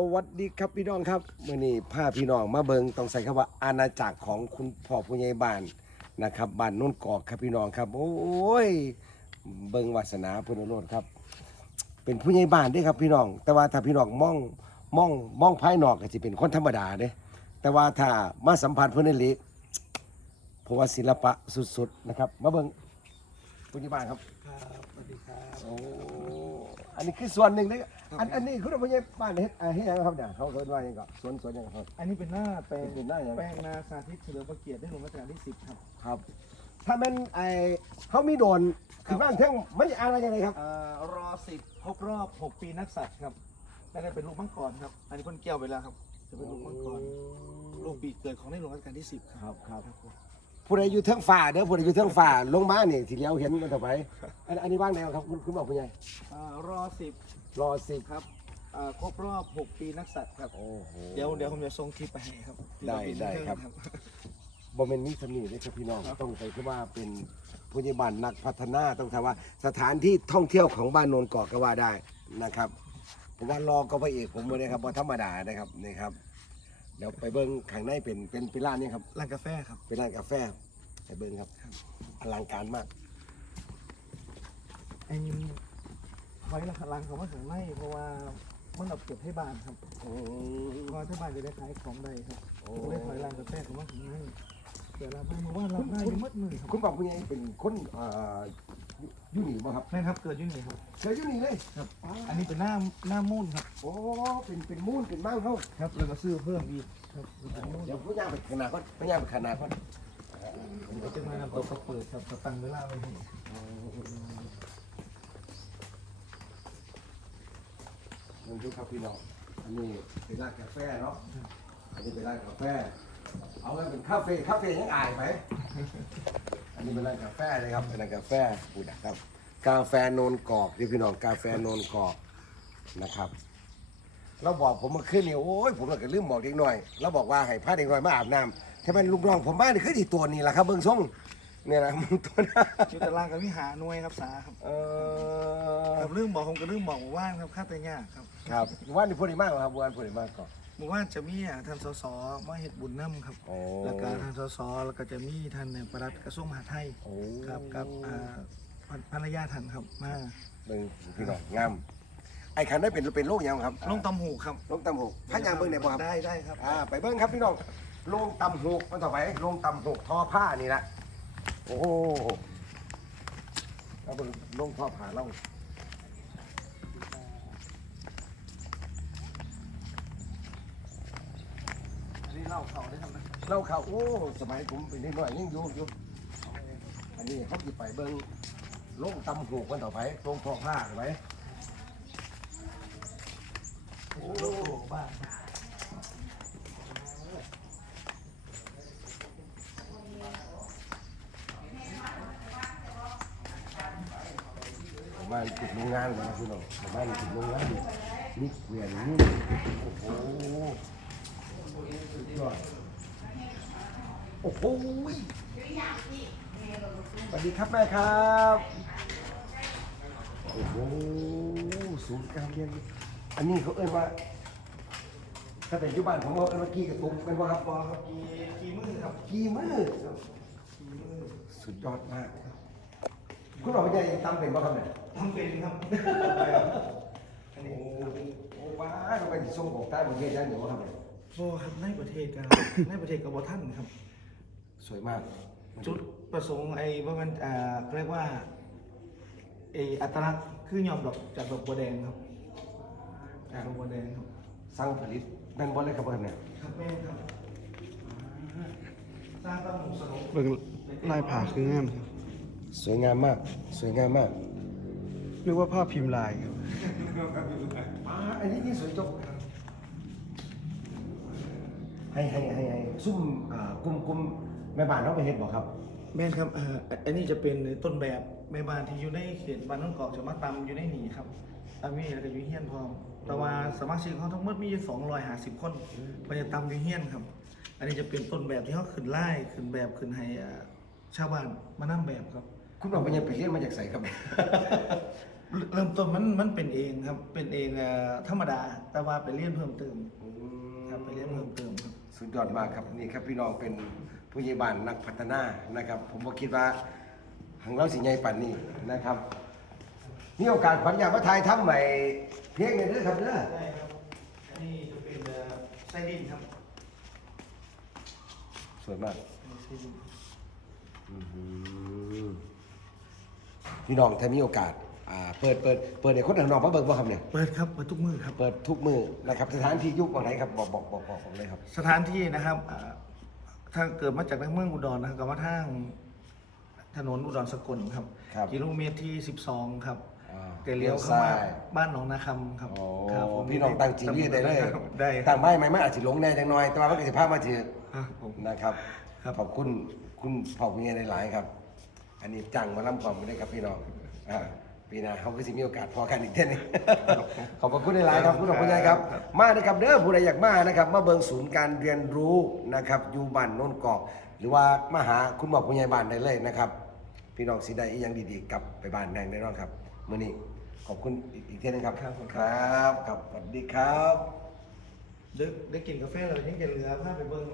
สวัสดีครับพี่น้องครับเมื่อนี้พาพี่น้องมาเบิงต้องใส่คำว่าอาณาจักรของคุณพ่อผู้ใหญ่บ้านนะครับบ้านนุ่นกอกครับพี่น้องครับ โอ้ยเบิงวาสนาพุทธโลดครับ เป็นผู้ใหญ่บ้านด้วยครับพี่น้อง แต่ว่าถ้าพี่น้องมองมองมองภายนอกก็จะเป็นคนธรรมดาเด้แต่ว่าถ้ามาสัมผัสเพื่อนนเลิผมว่าศิลปะสุดๆนะครับ มาเบิง ผู้ใหญ่บ้านครับ ครับสวัสดีครับโอ้ อันนี้คือส่วนหนึ่งเลยอันอันนี้คุณผู้ใหญ่บ้านเฮ็ดอ่าเฮ็ดหยังครับเนี่ยเขาเอิ้นว่าหยังก็สวนสวนหยังครับ อันนี้เป็นหน้าแปลงเป็นหน้าหยังแปลงนาสาธิตเฉลิมพระเกียรติในหลวงรัชกาลที่10ครับครับ ถ้าแม่นไอ้เขามีโดนคือบ้านเท่งมันอะไรยังไงครับ เอ่อรอ10ครบรอบ6ปีนักสัตว์ครับแล้วก็เป็นลูกมังกรครับ อันนี้เพิ่นเกี่ยวไปแล้วครับ จะเป็นลูกมังกรลูกปีเกิดของในหลวงรัชกาลที่10ครับครับครับ ครับผม ผู้ใดอยู่เทิงฝ่าเด้อผู้ใดอยู่เทิงฝ่าลงมานี่ทีเดียวเห็นมันต่อไปอันอันนี้บ้างแนวครับคุณคุณบอกผู้ใหญ่เอ่อรอรอสิ10ครับเอ่อครบรอบ 6 ปีนักสัตว์ครับ โอ้โห เดี๋ยวเดี๋ยวผมจะส่งคลิปไปให้ครับที่ได้เราปได้ครับ บ่แม่นมีสำนีเลยครับพี่น้องต้องใส่คือว่าเป็นผู้ใหญ่บ้านนักพัฒนาต้องถามว่าสถานที่ท่องเที่ยวของบ้านโนนเกาะก็ว่าได้นะครับผมว่ารอก็พระเอกผมเลยครับบ่ธรรมดานะครับนี่ครับ เดี๋ยวไปเบิ้งข้างในเป็นเป็นเป็นร้านนี้ครับ ร้านกาแฟครับ เป็นร้านกาแฟไปเบิ้งครับอลังการมาก ไอ้นี่ไว้ละลังเขามาถึงไล่เพราะว่ามันเอาเก็บให้บ้านครับอืมพอที่บ้านจะได้ขายของได้ครับโอ้ก็เลยถอยรังกาแฟเขามาถึงไล่เดี๋ยวเราไปมาว่าเราได้อยู่มัดมือครับคุณบอกผู้ใหญ่เป็นคนเอ่อ อยู่นี่บ่ครับแม่ครับเกิดอยุ่นี่ครับเคยอยู่นี่เลยครับ อ๋ออันนี้เป็นหน้าหน้ามูนครับโอ้เป็นเป็นมูนเป็นมั่งเฮาครับแล้วก็ซื้อเพิ่มอีกครับเป็นมูนเดี๋ยวผู้ใหญ่ไปขางหนาดก่อนผู้ใหญ่ไปขางหนาดก่อนเดี๋ยวจะมานำตัวเขาเปิดครับสตังค์เวลาไว้ให้ลองดูครับพี่น้องอันนี้เป็นร้านกาแฟเนาะอันนี้เป็นร้านกาแฟ เอาไว้เป็นคาเฟ่คาเฟ่ยังอายไหม อันนี้เป็นร้านกาแฟเลยครับเป็นร้านกาแฟพูดนะครับ กาแฟโนนกอกที่พี่น้องกาแฟโนนกอกนะครับเราบอกผมมาขึ้นนี่โอ้ยผมก็ลืมบอกเด็กหน่อยเราบอกว่าให้พาเด็กหน่อยมาอาบน้ำถ้าเป็นลูกน้องผมบ้านนี่คือที่ตัวนี่แหละครับเบิ้งทรงเนี่ยนะมึงตัวนะอยู่ตารางกับวิหารหน่วยครับสาครับเออผมเรื่องบอกผมก็เรื่องบอกหมู่บ้านครับค่าแต่ยากครับครับว่านนี่พูดดีมากครับว่านพูดดีมากก่อน หมู่บ้านจะมีอะท่านสสมาเฮ็ดบุญน้ำครับโอ้ แล้วก็ท่านสสแล้วก็จะมีท่านเนี่ยประหลัดกระทรวงมหาดไทยโอ้ ครับกับอ่าภรภรรยาท่านครับมาเบิ่งพี่น้องงามไอ้คันได้เป็นเป็นโรคยังครับลงตำหูครับโรคตำหูกพันยางเบิ่งได้บ่ครับได้ได้ครับอ่าไปเบิ่งครับพี่น้องโรงตำหูกมันต่อไปโรงตำหูกทอผ้านี่ละโอ้โหเราเบิ่งโรงทอผ้าเราอันนี้เล่าเขาได้ทำไมเล่าเขาโอ้สมัยผมเป็นนิดหน่อยยังอยู่อยู่อันนี้เขาสิไปเบิ่งโรงตำหูกันต่อไปโรงทอผ้าถูกไหมโอ้บ้านผมว่าติดโรงงานเลยนะพี่น้องผมว่าติดโรงงานนี่นี่เกวียนนี่โอ้โห สุดยอดโอ้โหสวัสดีครับแม่ครับ โอ้โหศูนย์การเรียนอันนี้เขาเอ่ยว่าถ้าเป็นอยุบานผมเขาเอ่ยว่ากี้กระตุกเป็นว่าครับปอครับกี่กี่มือครับกี่มือสุดยอดมากคุณบอกว่าจะตำเป็นป่ะครับเนี่ยทำเป็นครับโอ้โหโอ้ว้าทำไมถึงส่งของใต้ประเทศได้เดี๋ยวว่าทำไม โบครับในประเทศกันในประเทศกับบท่านครับ สวยมากจุดประสงค์ไอ้ว่ามันอ่าเรียกว่าไอ้อัตลักษณ์คือยอมดอกจากดอกบัวแดงครับจากดอกบัวแดงครับสร้างผลิตแม่นบอลเลยครับเพื่อนเนี่ยครับแม่ครับสร้างตั้งหมู่สนุกเบิ่งลายผ่าคืองามครับสวยงามมาก สวยงามมากเรียกว่าผ้าพิมพ์ลายครับอ่าอันนี้นี่สวยจบ ให้ให้ให้ให้ซุ่มอ่ากลุ่มกลุ่มแม่บ้านน้องไปเฮ็ดบอกครับ แม่นครับอ่าอันนี้จะเป็นต้นแบบแม่บ้านที่อยู่ในเขตบ้านน้องกอกจะมาตำอยู่ในหนีครับอามีแล้วก็อยู่เฮียนพร้อม แต่ว่าสมาชิกเขาทั้งหมดมีอยู่250 คนมันจะตำอยู่เฮียนครับ อันนี้จะเป็นต้นแบบที่เขาขึ้นไล่ขึ้นแบบขึ้นให้อ่าชาวบ้านมานั่งแบบครับ คุณบอกว่ายังไปเรียนมาจากไสครับ เริ่มต้นมันมันเป็นเองครับ เป็นเองเอ่อธรรมดา แต่ว่าไปเรียนเพิ่มเติม ครับไปเรียนเพิ่มเติมครับ สุดยอดมากครับนี่ครับพี่น้องเป็นผู้ใหญ่บ้านนักพัฒนานะครับ ผมก็คิดว่าหังเราสิใหญ่ป่านนี้นะครับมีโอกาสขวัญอยากมาถ่ายทำใหม่เพียงเนี่ยเด้อครับเด้อใช่ครับอันนี้จะเป็นเอ่อไส้ดินครับสวยมาก อันนี้ไส้ดิน อื้อหือพี่น้องถ้ามีโอกาส อ่าเปิดเปิดเปิดในคนข้างนอกมาเบิ่งบ่ครับเนี่ยเปิดครับเปิดทุกมือครับ เปิดทุกมือนะครับสถานที่ยุควันไหนครับบอกบอกบอกบอกผมเลยครับสถานที่นะครับอ่าถ้าเกิดมาจากเมืองอุดรนะครับก็มาทางถนนอุดรสกลครับ ครับกิโลเมตรที่ 12 ครับอ่าแต่เลี้ยวเข้ามาเลี้ยวซ้ายบ้านหนองนาคำครับโอ้ครับผมพี่น้องตั้งจีวีได้เลยครับได้ครัตั้บงไม้ไม้มันอาจจะหลงแน่จังน้อย แต่ว่ามันก็จะพามาถือครับผม นะครับ ครับ ขอบคุณคุณพ่อคุณยายหลายๆครับ อันนี้จังมาล่ำความไปได้ครับพี่น้องอ่า ปีหน้าเขาก็สิมีโอกาสพอกันอีกเท่านี้ขอบพระคุณหลายๆครับคุณพ่อคุณยายครับ มาเลยครับเด้อผู้ใดอยากมานะครับมาเบิงศูนย์การเรียนรู้นะครับอยู่บ้านโน้นกอกหรือว่ามาหาคุณหมอคุณยายบ้านได้เลยนะครับ พี่น้องสิได้อีหยังดีๆกลับไปบ้านแดงได้นอนครับมื้อนี้ขอบคุณอีกอีกเท่านึงครับครับผมครับครับสวัสดีครับได้ได้กินกาแฟเลยยังจะเหลือผ้าไปเบิ้ง